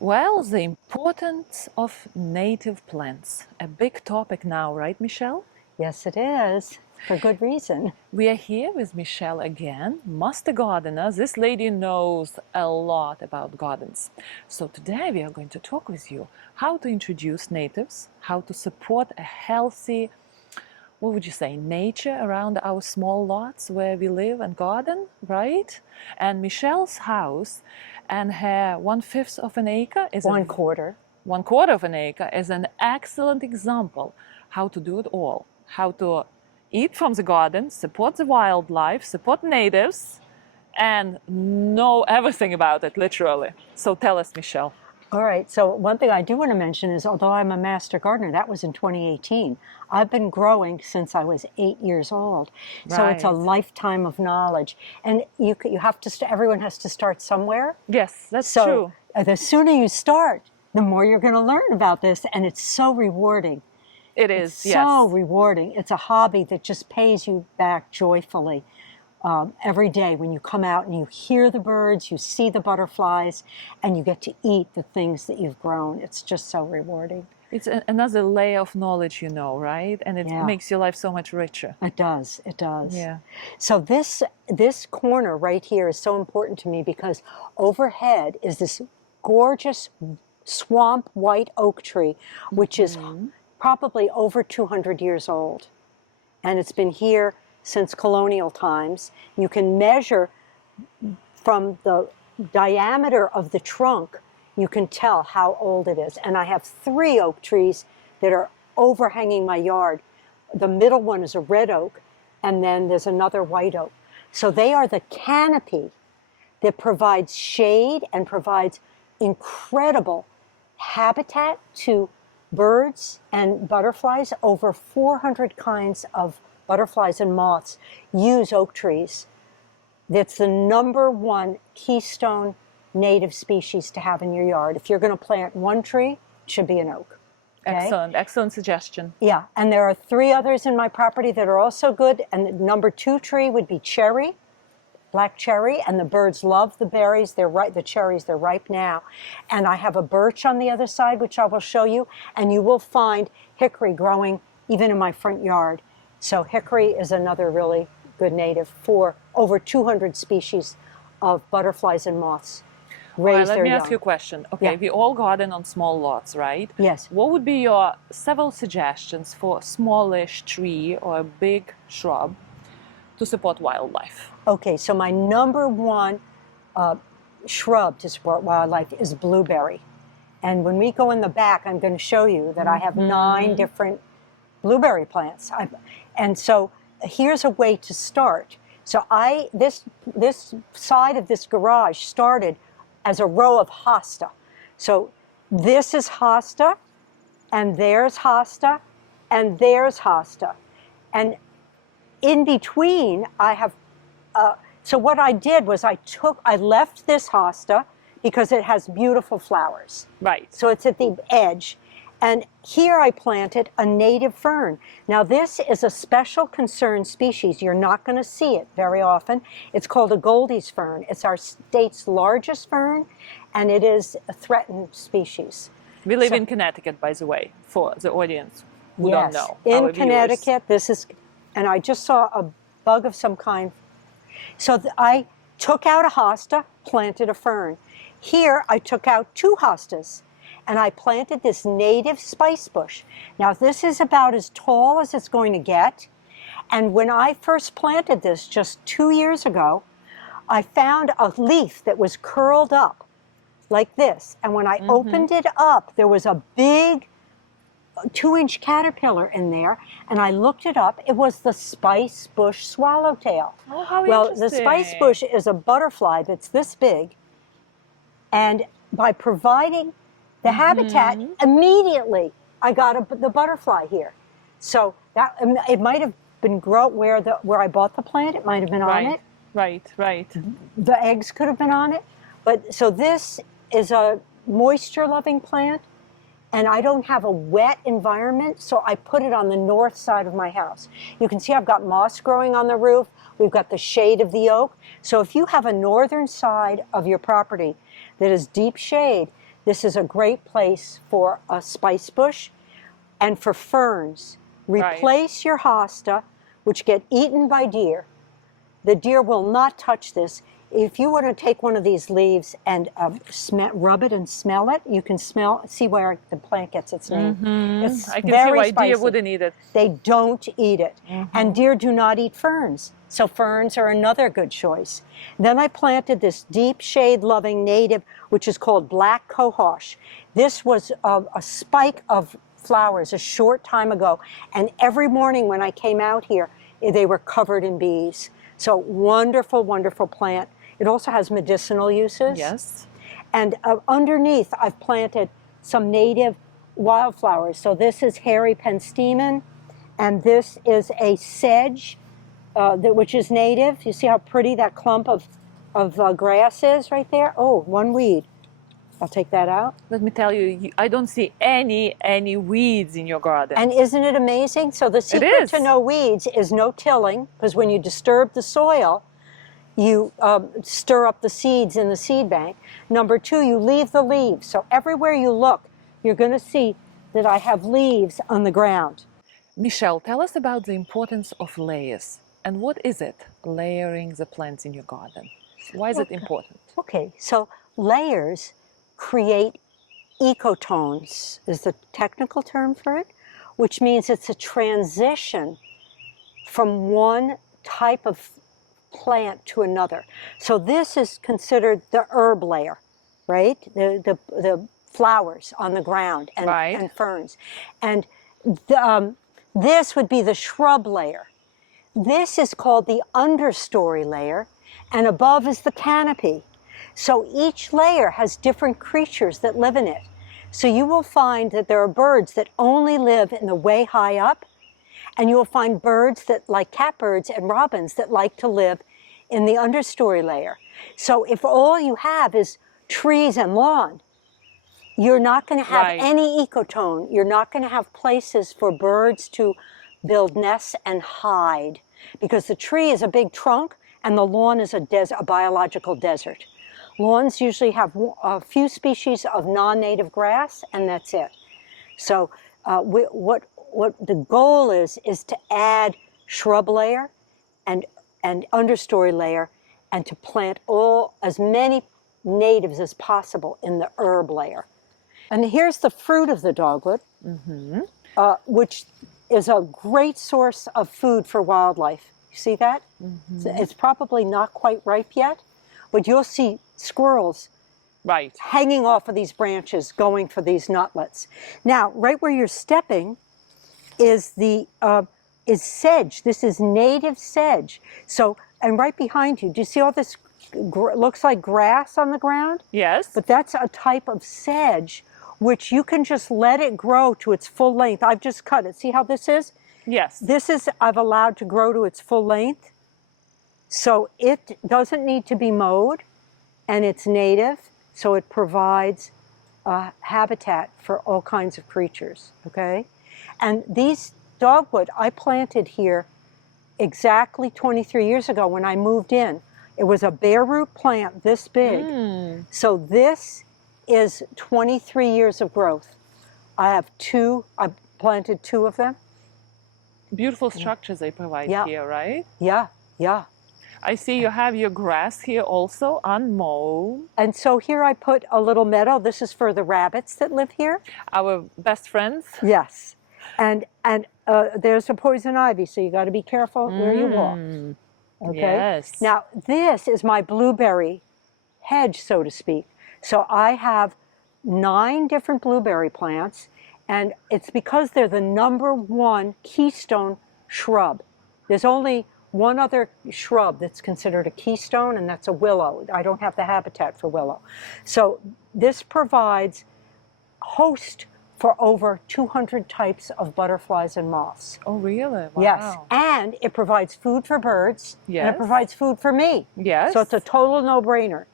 Well, the importance of native plants. A big topic now, right, Michelle? Yes, it is, for good reason. We are here with Michelle again, master gardener. This lady knows a lot about gardens. So today we are going to talk with you how to introduce natives, how to support a healthy, what would you say, nature around our small lots where we live and garden, right? And Michelle's house and her 1/5 of an acre is One quarter. 1/4 of an acre is an excellent example how to do it all, how to eat from the garden, support the wildlife, support natives, and know everything about it, literally. So tell us, Michelle. All right, so one thing I do want to mention is although I'm a master gardener, that was in 2018, I've been growing since I was 8 years old. So it's a Right. lifetime of knowledge. And you have to, everyone has to start somewhere. Yes, that's So true. the sooner you start, the more you're going to learn about this. And it's so rewarding. It It's is, yes. so rewarding. It's a hobby that just pays you back joyfully. Every day when you come out and you hear the birds, you see the butterflies, and you get to eat the things that you've grown. It's just so rewarding. It's another layer of knowledge, right? And it Yeah. makes your life so much richer. It does. It does. Yeah. So this corner right here is so important to me because overhead is this gorgeous swamp white oak tree, which is probably over 200 years old. And it's been here since colonial times. You can measure from the diameter of the trunk, you can tell how old it is. And I have 3 oak trees that are overhanging my yard. The middle one is a red oak, and then there's another white oak. So they are the canopy that provides shade and provides incredible habitat to birds and butterflies. Over 400 kinds of butterflies and moths use oak trees. That's the #1 keystone native species to have in your yard. If you're going to plant one tree, it should be an oak. Okay? Excellent suggestion. Yeah, and there are 3 others in my property that are also good. And the #2 tree would be cherry, black cherry, and the birds love the berries. They're ripe, the cherries, they're ripe now. And I have a birch on the other side, which I will show you. And you will find hickory growing even in my front yard. So hickory is another really good native for over 200 species of butterflies and moths. All right, Raise let their me young. ask you a question. Okay, Yeah. we all garden on small lots, right? Yes. What would be your several suggestions for a smallish tree or a big shrub to support wildlife? Okay, so my #1 shrub to support wildlife is blueberry. And when we go in the back, I'm going to show you that I have 9 different blueberry plants. And so here's a way to start. So this side of this garage started as a row of hosta. So this is hosta, and there's hosta, and there's hosta. And in between, I have, so what I did was I left this hosta because it has beautiful flowers. Right. So it's at the edge. And here I planted a native fern. Now this is a special concern species. You're not going to see it very often. It's called a Goldie's fern. It's our state's largest fern, and it is a threatened species. We live in Connecticut, by the way, for the audience who don't Yes, know. in our viewers. Connecticut, and I just saw a bug of some kind. So I took out a hosta, planted a fern. Here I took out 2 hostas, and I planted this native spice bush. Now this is about as tall as it's going to get. And when I first planted this just 2 years ago, I found a leaf that was curled up like this. And when I opened it up, there was a big 2-inch caterpillar in there, and I looked it up. It was the spice bush swallowtail. Oh, how Well, the interesting. spice bush is a butterfly that's this big, and by providing the habitat, immediately I got the butterfly here. So that it might have been where I bought the plant. It might have been on it. Right. The eggs could have been on it. But so this is a moisture-loving plant, and I don't have a wet environment, so I put it on the north side of my house. You can see I've got moss growing on the roof. We've got the shade of the oak. So if you have a northern side of your property that is deep shade, This is a great place for a spice bush and for ferns. Right. Replace your hosta, which get eaten by deer. The deer will not touch this. If you were to take one of these leaves and rub it and smell it, you can see where the plant gets its name. It's I can see very why spicy. deer wouldn't eat it. They don't eat it. And deer do not eat ferns. So ferns are another good choice. Then I planted this deep shade loving native, which is called black cohosh. This was a spike of flowers a short time ago. And every morning when I came out here, they were covered in bees. So wonderful, wonderful plant. It also has medicinal uses. Yes. And underneath, I've planted some native wildflowers. So this is hairy penstemon, and this is a sedge, which is native. You see how pretty that clump of grass is right there? Oh, one weed. I'll take that out. Let me tell you, I don't see any weeds in your garden. And isn't it amazing? So the secret to no weeds is no tilling, because when you disturb the soil, you stir up the seeds in the seed bank. Number two, you leave the leaves. So everywhere you look, you're going to see that I have leaves on the ground. Michele, tell us about the importance of layers. And what is it, layering the plants in your garden? Why is it important? Okay, so layers create ecotones, is the technical term for it, which means it's a transition from one type of plant to another. So this is considered the herb layer, right? The flowers on the ground and ferns. And this would be the shrub layer. This is called the understory layer, and above is the canopy. So each layer has different creatures that live in it. So you will find that there are birds that only live in the way high up, and you will find birds that, like catbirds and robins, that like to live in the understory layer. So if all you have is trees and lawn, you're not going to have any ecotone. You're not going to have places for birds to build nests and hide, because the tree is a big trunk and the lawn is a biological desert. Lawns usually have a few species of non-native grass, and that's it. So what the goal is to add shrub layer and understory layer, and to plant as many natives as possible in the herb layer. And here's the fruit of the dogwood, which is a great source of food for wildlife. You see that? It's probably not quite ripe yet, but you'll see squirrels hanging off of these branches going for these nutlets. Now, right where you're stepping is sedge. This is native sedge. So, and right behind you, do you see all this looks like grass on the ground? Yes. But that's a type of sedge which you can just let it grow to its full length. I've just cut it. See how this is? Yes. This is, I've allowed to grow to its full length. So it doesn't need to be mowed, and it's native, so it provides habitat for all kinds of creatures, okay? And these dogwood I planted here exactly 23 years ago when I moved in. It was a bare root plant this big. So this is 23 years of growth. I planted 2 of them. Beautiful structures they provide here, right? Yeah, yeah. I see you have your grass here also unmowed. And so here I put a little meadow. This is for the rabbits that live here. Our best friends. Yes. And there's a poison ivy, so you got to be careful where you walk. Okay? Yes. Now, this is my blueberry hedge, so to speak. So I have 9 different blueberry plants, and it's because they're the #1 keystone shrub. There's only one other shrub that's considered a keystone, and that's a willow. I don't have the habitat for willow. So this provides host for over 200 types of butterflies and moths. Oh, really? Wow. Yes, and it provides food for birds, and it provides food for me. Yes. So it's a total no-brainer.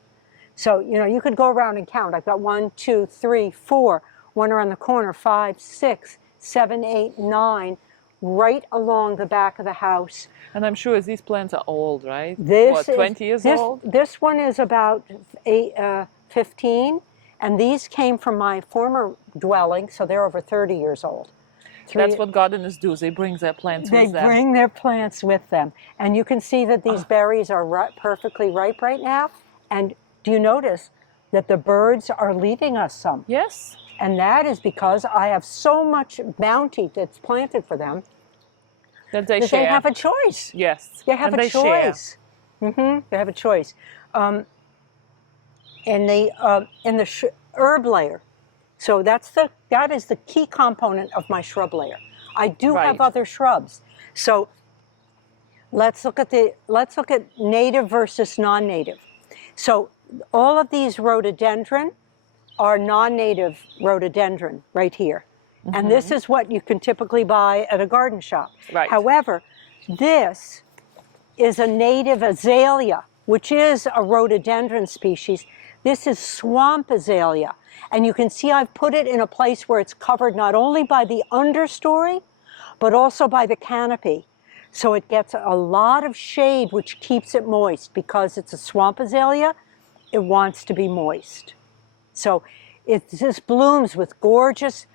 So, you know, you could go around and count. I've got 1, 2, 3, 4, one around the corner, 5, 6, 7, 8, 9, right along the back of the house. And I'm sure these plants are old, right? This what, 20 years old? This one is about 15, And these came from my former dwelling, so they're over 30 years old. That's what gardeners do. They bring their plants with them. They bring their plants with them. And you can see that these berries are perfectly ripe right now. And do you notice that the birds are leaving us some? Yes. And that is because I have so much bounty that's planted for them that they they have a choice. Yes. They have a choice. They have a choice. In the herb layer. So that is the key component of my shrub layer. I do have other shrubs. So let's look at native versus non-native. So all of these rhododendron are non-native rhododendron right here. And this is what you can typically buy at a garden shop. Right. However, this is a native azalea, which is a rhododendron species. This is swamp azalea. And you can see I've put it in a place where it's covered not only by the understory, but also by the canopy. So it gets a lot of shade, which keeps it moist. Because it's a swamp azalea, it wants to be moist. So it just blooms with gorgeous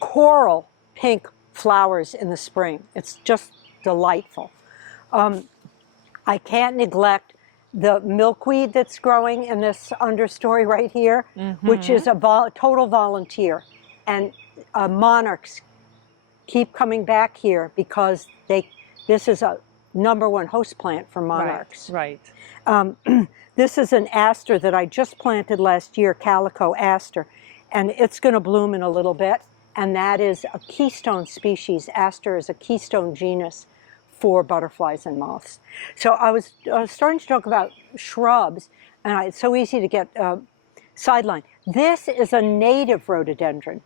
coral pink flowers in the spring. It's just delightful. I can't neglect the milkweed that's growing in this understory right here, which is a total volunteer. And monarchs keep coming back here because this is a #1 host plant for monarchs. Right. This is an aster that I just planted last year, calico aster, and it's going to bloom in a little bit. And that is a keystone species. Aster is a keystone genus for butterflies and moths. So I was starting to talk about shrubs, and it's so easy to get sidelined. This is a native rhododendron.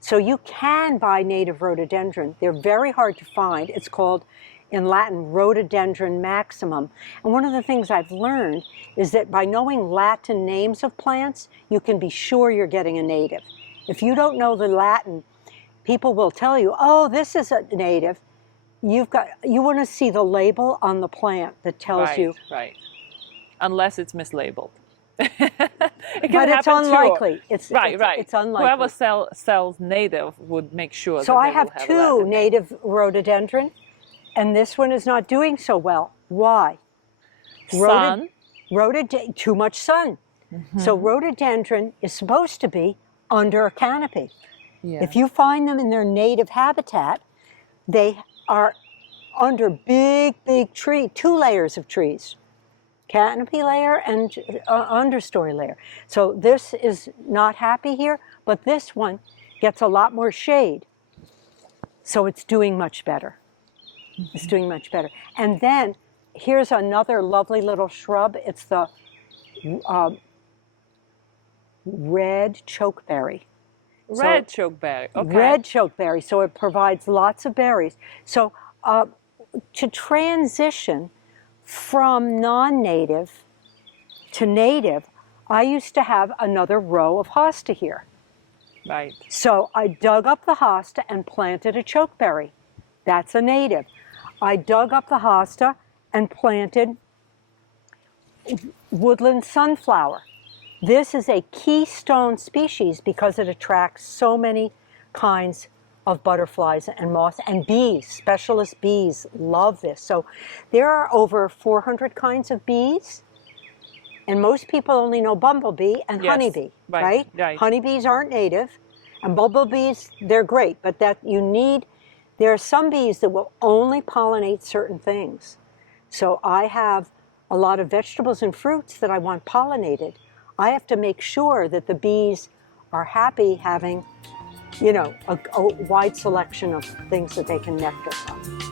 So you can buy native rhododendron. They're very hard to find. It's called, in Latin, rhododendron maximum. And one of the things I've learned is that by knowing Latin names of plants, you can be sure you're getting a native. If you don't know the Latin, people will tell you, oh, this is a native. You want to see the label on the plant that tells you. Right. Unless it's mislabeled. But it's unlikely. It's unlikely. Whoever sells native would make sure. So that I have a two Latin native rhododendron, and this one is not doing so well. Why? Sun. Too much sun. So rhododendron is supposed to be under a canopy. Yeah. If you find them in their native habitat, they are under big tree, 2 layers of trees. Canopy layer and understory layer. So this is not happy here, but this one gets a lot more shade. So it's doing much better. It's doing much better. And then here's another lovely little shrub. It's the red chokeberry. Red chokeberry. Okay. Red chokeberry. So it provides lots of berries. So to transition from non-native to native, I used to have another row of hosta here. Right. So I dug up the hosta and planted a chokeberry. That's a native. I dug up the hosta and planted woodland sunflower. This is a keystone species because it attracts so many kinds of butterflies and moths and bees. Specialist bees love this. So there are over 400 kinds of bees, and most people only know bumblebee and honeybee, right? Honeybees aren't native, and bumblebees, they're great, but there are some bees that will only pollinate certain things. So I have a lot of vegetables and fruits that I want pollinated. I have to make sure that the bees are happy having, a wide selection of things that they can nectar from.